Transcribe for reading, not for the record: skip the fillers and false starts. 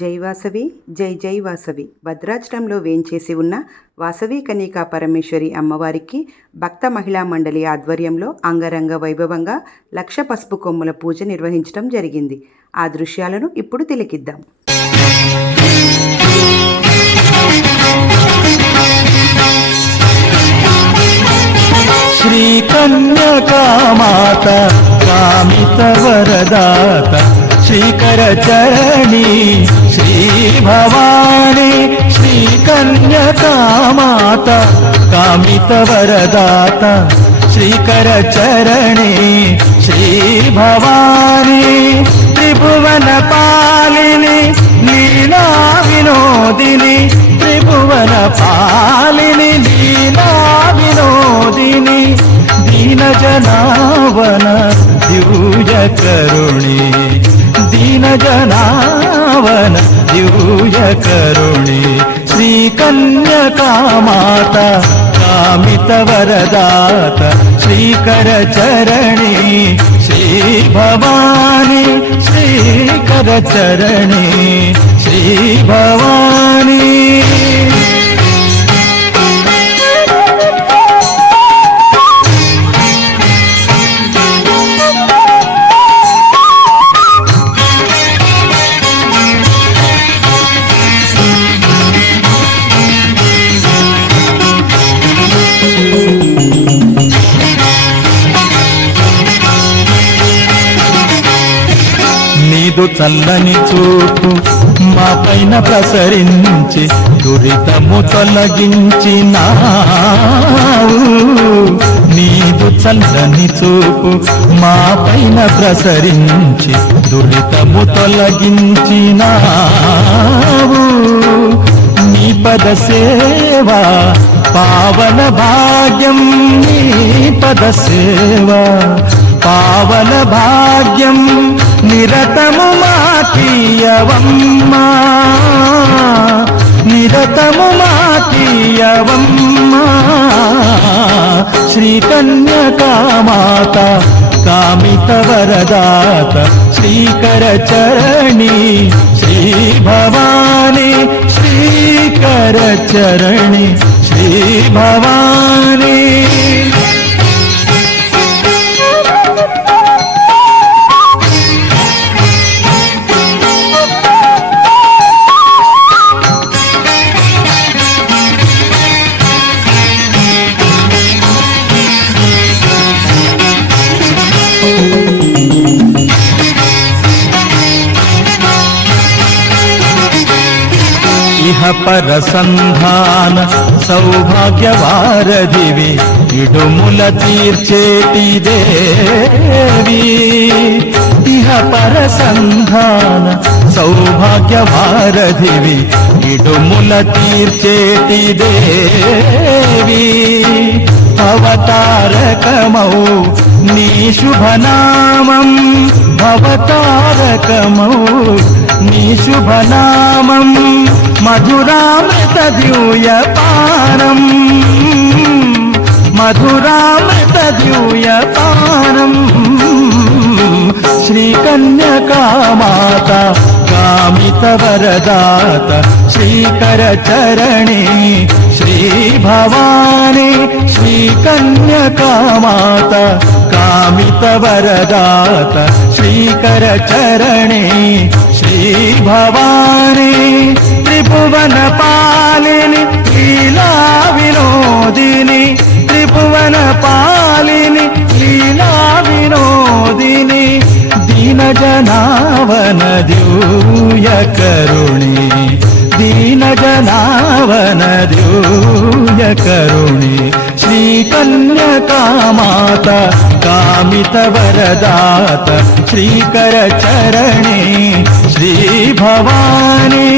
జై వాసవి జై జై వాసవి. భద్రాచలంలో వేంచేసి ఉన్న వాసవి కన్యకా పరమేశ్వరి అమ్మవారికి భక్త మహిళా మండలి ఆధ్వర్యంలో అంగరంగ వైభవంగా 1,00,000 పసుపు కొమ్ముల పూజ నిర్వహించడం జరిగింది. ఆ దృశ్యాలను ఇప్పుడు తిలకిద్దాం. శ్రీ కన్యకా మాత కామిత వరదాత శ్రీకర చరణి శ్రీ భవాని. శ్రీ కన్యకా మాత కామిత వరదాత శ్రీకర చరణి శ్రీ భవాని. త్రిభువన పాలిని లీలా వినోదిని, త్రిభువన పాలిని లీలా వినోదిని, దీన జనావన దివ్య కరుణి, దీన జనావన దివ్య కరుణి. శ్రీ కన్యకా మాత కామిత వరదాత శ్రీకర చరణి శ్రీ భవాని. శ్రీకర చరణి శ్రీ భవాని. నీదు చల్లని చూపు మా పైన ప్రసరించి దురితము తొలగించినావు. నీదు చల్లని చూపు మా పైన ప్రసరించి దురితము తొలగించినావు. నీ పద సేవా పావన భాగ్యం, నీ పద సేవా పావన భాగ్యం. నిరతము మాకీయవమ్మా, నిరతము మాకీయవమ్మా. శ్రీ కన్యకా మాత కామిత వరదాత శ్రీకర చరణి శ్రీ భవాని. శ్రీకర చరణి శ్రీ భవాని. ఇహ పర సంధాన సౌభాగ్యవారధివి, ఇడుముల తీర్చేటి దేవి. ఇహ పర సంధాన సౌభాగ్యవారధివి, ఇడుముల తీర్చేటి దేవి. అవతారకమౌ నీ శుభనామం, అవతారకమౌ నీ శుభనామం. మధురామృత దివ్య పానం, మధురామృత దివ్య పానం. శ్రీ కన్యకా మాత కామిత వరదాత శ్రీకర చరణి శ్రీ భవాని. శ్రీ కన్యకా మాత కామిత వరదాత శ్రీకర చరణి శ్రీ భవాని. త్రిభువన పాలిని లీలా వినోదిని, త్రిభువన పాలిని లీలా వినోదిని, దీన జనావన దివ్య కరుణి, దీన జనావన దివ్య కరుణి. శ్రీ కన్యకా మాత కామిత వరదాత శ్రీకర చరణి శ్రీ భవాని.